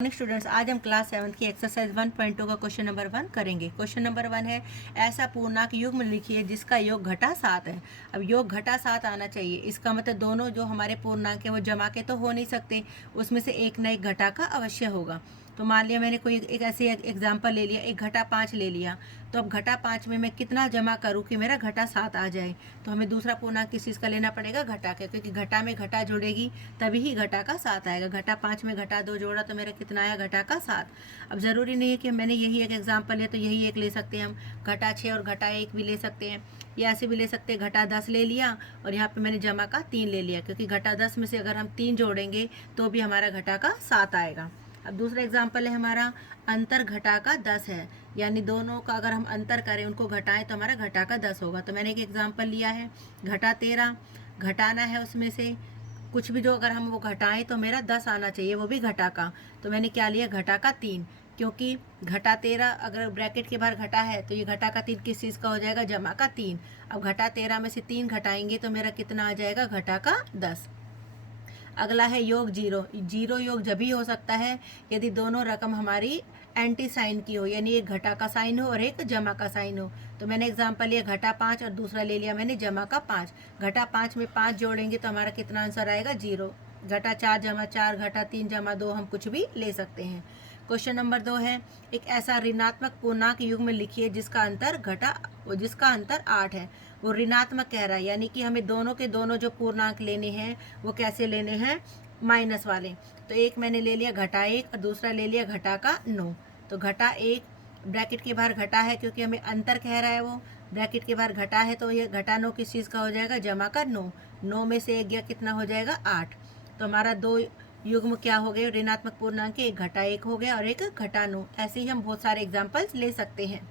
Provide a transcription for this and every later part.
Morning students, आज हम class 7 की एक्सरसाइज 1.2 का क्वेश्चन नंबर 1 करेंगे। क्वेश्चन नंबर 1 है, ऐसा पूर्णांक युग्म लिखिए जिसका योग घटा 7 है। अब योग घटा 7 आना चाहिए, इसका मतलब दोनों जो हमारे पूर्णांक है वो जमा के तो हो नहीं सकते, उसमें से एक ना एक घटा का अवश्य होगा। तो मान लिया मैंने कोई एक ऐसे एग्जाम्पल ले लिया, एक घटा 5 ले लिया, तो अब घटा 5 में मैं कितना जमा करूँ कि मेरा घटा 7 आ जाए। तो हमें दूसरा पूर्णांक किस चीज़ का लेना पड़ेगा, घटा के, क्योंकि घटा में घटा जुड़ेगी तभी ही घटा का 7 आएगा। घटा 5 में घटा 2 जोड़ा तो मेरा कितना आया, घटा का 7। अब ज़रूरी नहीं है कि मैंने यही एक एग्जाम्पल लिया तो यही एक ले सकते हैं, हम घटा 6 और घटा 1 भी ले सकते हैं, या ऐसे भी ले सकते हैं घटा 10 ले लिया और यहाँ पे मैंने जमा का 3 ले लिया, क्योंकि घटा 10 में से अगर हम 3 जोड़ेंगे तो भी हमारा घटा का 7 आएगा। अब दूसरा एग्जाम्पल है हमारा, अंतर घटा का 10 है, यानी दोनों का अगर हम अंतर करें, उनको घटाएं तो हमारा घटा का 10 होगा। तो मैंने एक एग्जाम्पल लिया है घटा 13, घटाना है उसमें से कुछ भी, जो अगर हम वो घटाएं तो मेरा 10 आना चाहिए, वो भी घटा का। तो मैंने क्या लिया, घटा का 3, क्योंकि घटा 13 अगर ब्रैकेट के बाहर घटा है तो ये घटा का 3 किस चीज़ का हो जाएगा, जमा का 3। अब घटा 13 में से 3 घटाएंगे तो मेरा कितना आ जाएगा, घटा का 10। अगला है योग जीरो। जीरो योग जब भी हो सकता है यदि दोनों रकम हमारी एंटी साइन की हो, यानी एक घटा का साइन हो और एक जमा का साइन हो। तो मैंने एग्जांपल लिया घटा 5 और दूसरा ले लिया मैंने जमा का 5। घटा 5 में 5 जोड़ेंगे तो हमारा कितना आंसर आएगा, 0। घटा 4 जमा 4, घटा 3 जमा 2, हम कुछ भी ले सकते हैं। क्वेश्चन नंबर 2 है, एक ऐसा ऋणात्मक पूर्णांक युग्म लिखिए जिसका अंतर 8 है। वो ऋणात्मक कह रहा है, यानी कि हमें दोनों के दोनों जो पूर्णांक लेने हैं वो कैसे लेने हैं, माइनस वाले। तो एक मैंने ले लिया घटा 1 और दूसरा ले लिया घटा का 9। तो घटा 1 ब्रैकेट के बाहर घटा है, क्योंकि हमें अंतर कह रहा है, वो ब्रैकेट के बाहर घटा है, तो ये घटा 9 किस चीज़ का हो जाएगा, जमा का 9। 9 में से एक गया, कितना हो जाएगा, 8। तो हमारा दो युग्म क्या हो गए, ऋणात्मक पूर्णांक के, एक घटा 1 हो गया और एक घटा 9। ऐसे ही हम बहुत सारे एग्जाम्पल्स ले सकते हैं।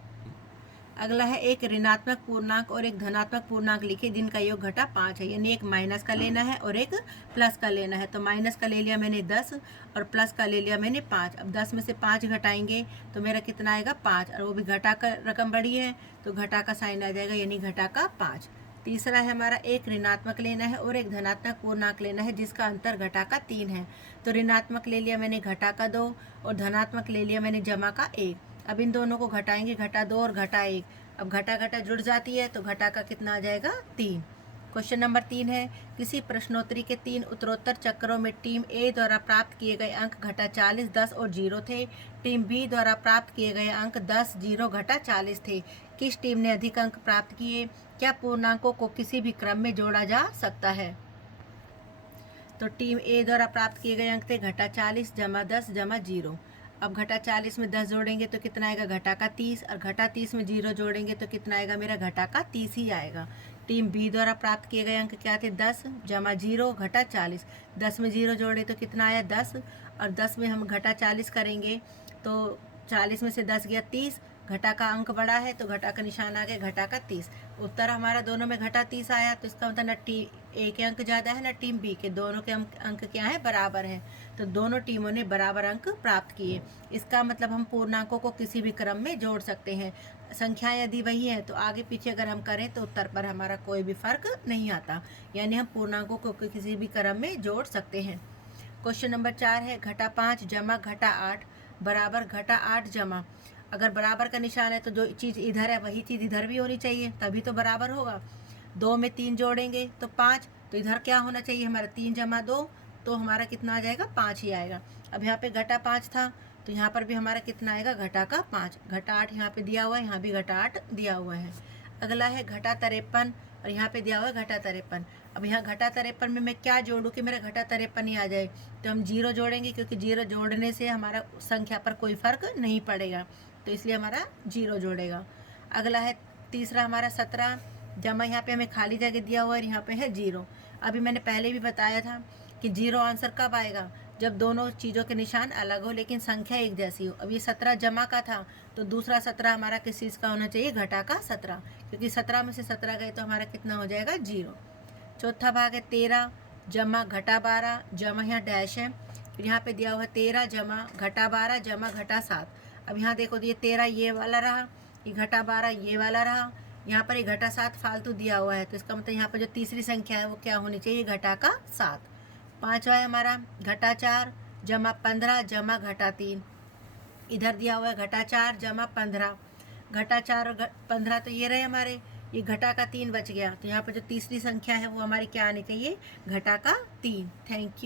अगला है, एक ऋणात्मक पूर्णांक और एक धनात्मक पूर्णांक लिखे जिनका योग घटा 5 है, यानी एक माइनस का लेना है और एक प्लस का लेना है। तो माइनस का ले लिया मैंने 10 और प्लस का ले लिया मैंने 5। अब 10 में से 5 घटाएंगे तो मेरा कितना आएगा, 5, और वो भी घटा का रकम बड़ी है तो घटा का साइन आ जाएगा, यानी घटा का 5। तीसरा है हमारा, एक ऋणात्मक लेना है और एक धनात्मक पूर्णांक लेना है जिसका अंतर घटा का 3 है। तो ऋणात्मक ले लिया मैंने घटा का 2 और धनात्मक ले लिया मैंने जमा का 1। अब इन दोनों को घटाएंगे, घटा 2 और घटा 1। अब घटा घटा जुड़ जाती है तो घटा का कितना आ जाएगा, 3। क्वेश्चन नंबर 3 है, किसी प्रश्नोत्तरी के 3 उत्तरोत्तर चक्रों में टीम ए द्वारा प्राप्त किए गए अंक घटा 40, 10 और 0 थे। टीम बी द्वारा प्राप्त किए गए अंक 10, 0 घटा 40 थे। किस टीम ने अधिक अंक प्राप्त किए? क्या पूर्णांकों को किसी भी क्रम में जोड़ा जा सकता है? तो टीम ए द्वारा प्राप्त किए गए अंक थे घटा 40 जमा 10 जमा 0। अब घटा 40 में 10 जोड़ेंगे तो कितना आएगा, घटा का 30, और घटा 30 में 0 जोड़ेंगे तो कितना आएगा, मेरा घटा का 30 ही आएगा। टीम बी द्वारा प्राप्त किए गए अंक क्या थे, 10 जमा 0 घटा 40। 10 में 0 जोड़े तो कितना आया, 10, और 10 में हम घटा 40 करेंगे तो 40 में से 10 गया 30। घटा का अंक बड़ा है तो घटा का निशान आ गया, घटा का 30। उत्तर हमारा दोनों में घटा 30 आया, तो इसका मतलब न टीम ए के अंक ज़्यादा है न टीम बी के, दोनों के अंक क्या है, बराबर है। तो दोनों टीमों ने बराबर अंक प्राप्त किए। इसका मतलब हम पूर्णांकों को किसी भी क्रम में जोड़ सकते हैं। संख्या यदि वही है तो आगे पीछे अगर हम करें तो उत्तर पर हमारा कोई भी फर्क नहीं आता, यानी हम पूर्णांकों को किसी भी क्रम में जोड़ सकते हैं। क्वेश्चन नंबर 4 है, घटा 5 जमा घटा 8 बराबर घटा 8 जमा। अगर बराबर का निशान है तो जो चीज़ इधर है वही चीज़ इधर भी होनी चाहिए, तभी तो बराबर होगा। 2 में 3 जोड़ेंगे तो 5, तो इधर क्या होना चाहिए हमारा, 3 जमा 2, तो हमारा कितना आ जाएगा, 5 ही आएगा। अब यहाँ पे घटा 5 था तो यहाँ पर भी हमारा कितना आएगा, घटा का 5। घटा 8 यहाँ पे दिया हुआ है, यहाँ भी घटा 8 दिया हुआ है। अगला है घटा 53 और यहाँ पे दिया हुआ है घटा 53। अब यहाँ घटा 53 में मैं क्या जोड़ूँ कि मेरा घटा 53 ही आ जाए? तो हम 0 जोड़ेंगे, क्योंकि 0 जोड़ने से हमारा संख्या पर कोई फर्क नहीं पड़ेगा, तो इसलिए हमारा 0 जोड़ेगा। अगला है तीसरा हमारा 17 जमा, यहाँ पे हमें खाली जगह दिया हुआ है और यहाँ पे है 0। अभी मैंने पहले भी बताया था कि 0 आंसर कब आएगा, जब दोनों चीज़ों के निशान अलग हो लेकिन संख्या एक जैसी हो। अब ये 17 जमा का था तो दूसरा 17 हमारा किस चीज़ का होना चाहिए, घटा का 17, क्योंकि 17 में से 17 गए तो हमारा कितना हो जाएगा, 0। चौथा भाग है 13 जमा घटा 12 जमा, यहाँ डैश है, फिर यहाँ पे दिया हुआ है 13 जमा घटा 12 जमा घटा 7। अब यहाँ देखो ये 13 ये वाला रहा, ये घटा 12 ये वाला रहा, यहाँ पर ये घटा 7 फालतू दिया हुआ है, तो इसका मतलब यहाँ पर जो तीसरी संख्या है वो क्या होनी चाहिए, घटा का 7। पाँचवा है हमारा घटा 4 जमा 15 जमा घटा 3, इधर दिया हुआ है घटा 4 जमा 15, घटा 4 और 15 तो ये रहे हमारे, ये घटा का 3 बच गया, तो यहाँ पर जो तीसरी संख्या है वो हमारी क्या आनी चाहिए, घटा का 3। Thank you.